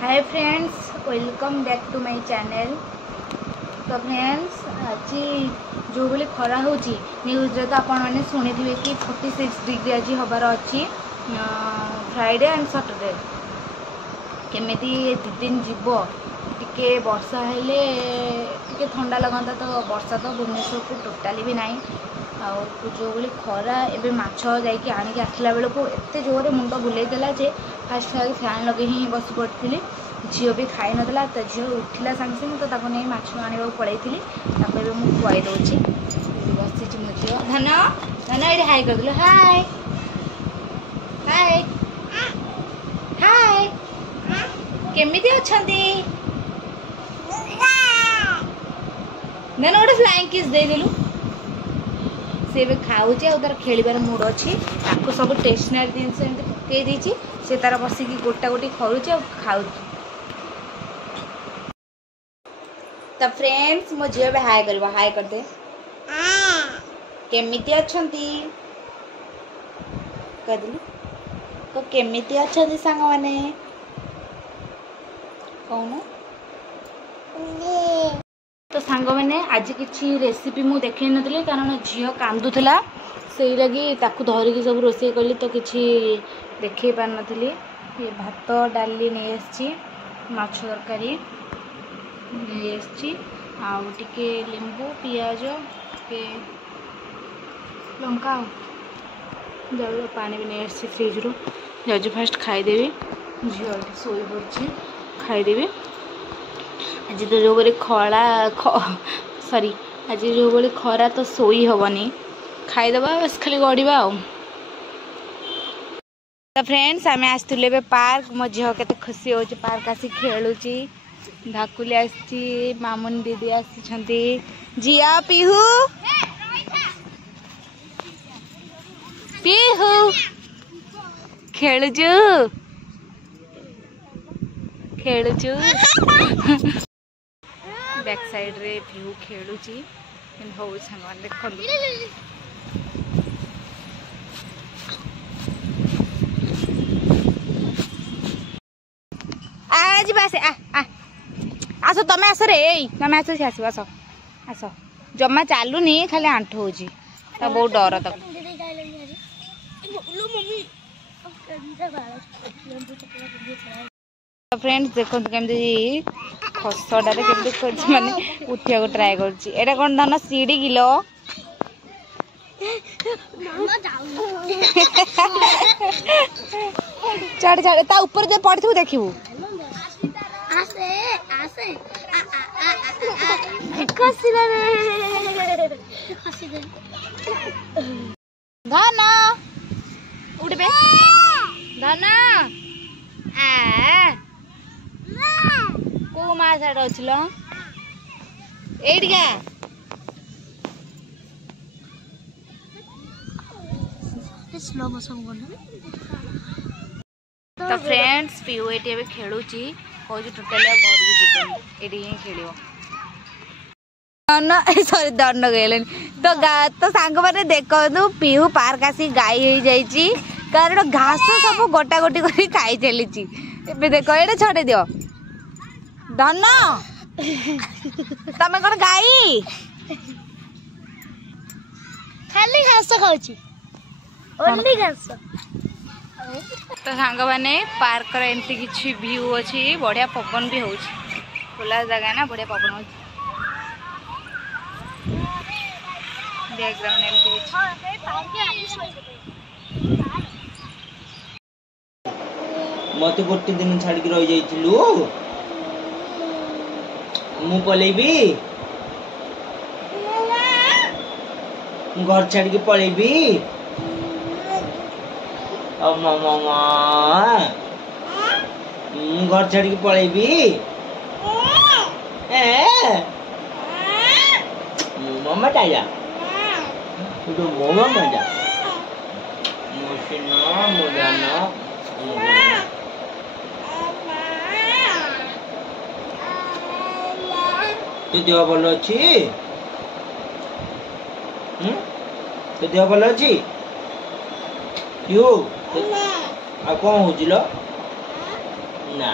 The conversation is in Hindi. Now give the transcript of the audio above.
Hi friends, welcome back to my channel. तो फ्रेंड्स, आज जो भाई खरा हो न्यूज रे तो आपण मैंने शुणी थे कि 46 डिग्री आज हबार अच्छी फ्राइडे एंड सैटरडे। केमी दु दिन जीव टिके वर्षा हेले टिके ठंडा लगता, तो वर्षा तो भुवनेश्वर को टोटाली भी नहीं। जो भाई खरा एवं माछ जाकि आणिक आसला बेलू एत जोर मुंड बुले जे फास्ट फैन लगे ही बस पड़ी। झील भी खाई नाला, तो झील उठला सांगे सांगे तो नहीं माछ आने पलि मुझे खुआई दूसरी बसी मो झील। धन धन ये हाई कर दिल। हाय हाय हाय, केमिति अछंती? धन गोटे फ्लाइंग किस दे देलु। से खाऊँ तार खेल मूड अच्छी, सब स्टेशनरी जिनस पकई देती, से तार बसिकी गोटा गोटी खरुचे खाऊ। तो फ्रेंड्स, मो झील भी हाय कर, हाय कर दे। केमिति अछंती कहलु तो केमिति अछंती सांग माने कौन? तो सांग मैंने आज किसी रेसिपी मु देखे नथले, कारण झील कांदुला से लगी ताकू धरिकी सब रोषे कली, तो किसी देखे पार नथली। ये भात डाली नहीं आसी, माछ तरकारी नहीं आसी, आउ टिके लेंबू पियाज टिके लंका जाऊ पानी भी नहीं आसी फ्रिज रू। जाऊँ फास्ट खाईदेवी, झील शोई पड़ी खाईदेवी। आज तो जो बड़े सॉरी आज जो बड़े खरा तो सोई हेनी, खाईदबा बस खाली गड़वा। तो फ्रेंड्स, आम आसुले पार्क। मो झील के खुशी हो पार्क आसी खेलुची। धाकुली आसी, मामुन दीदी आसी, जिया पीहू पीहू खेलुचु खेलुचु। बैक साइड रे पीहू खेलुची हो सांग देख। आज बस आस तमें आस रे, तमें आस आस आस आस। जमा चलुनी, खाली आंठ हो बहुत डर तक। फ्रेंड्स देखो केमती खसटा केमती माने उठा को ट्राए कर। कौन धन सीढ़ी किलो चढ़ चढ़ ता ऊपर जो पड़ू देखू। धन उठबे, धन को माँ साइड अच्छी एटिका तो फ्रेंड्स पीहू ये खेलुची कौन टोटाल घर को जीवन ये खेल सॉरी दंड गए। तो सांग मैंने देखो पीहू पार्क आसी गाई हो जाइए, कारण घास सब गोटा गोटी कर खाई चली। देखो ये छड़े दियो। धन तमें कौन गाई खाली घास खाऊची, ओनली घास। तो सांग मैंने पार्क एमती किसी व्यू अच्छी, बढ़िया पवन भी हो खुला जगह ना, बढ़िया पवन हो। बैकग्राउंड एमती मत गोटे दिन छाड़ रही जाइलु, मु पलैबी घर छाड़ के पलैबी। घर छाड़ के पलैबी। मम्मा टाइजा तो मम्मा मजा मोसिना मोजाना। तो देह भल अच्छी? तो देह भल अच्छी? क्यों आ कौन हो? ना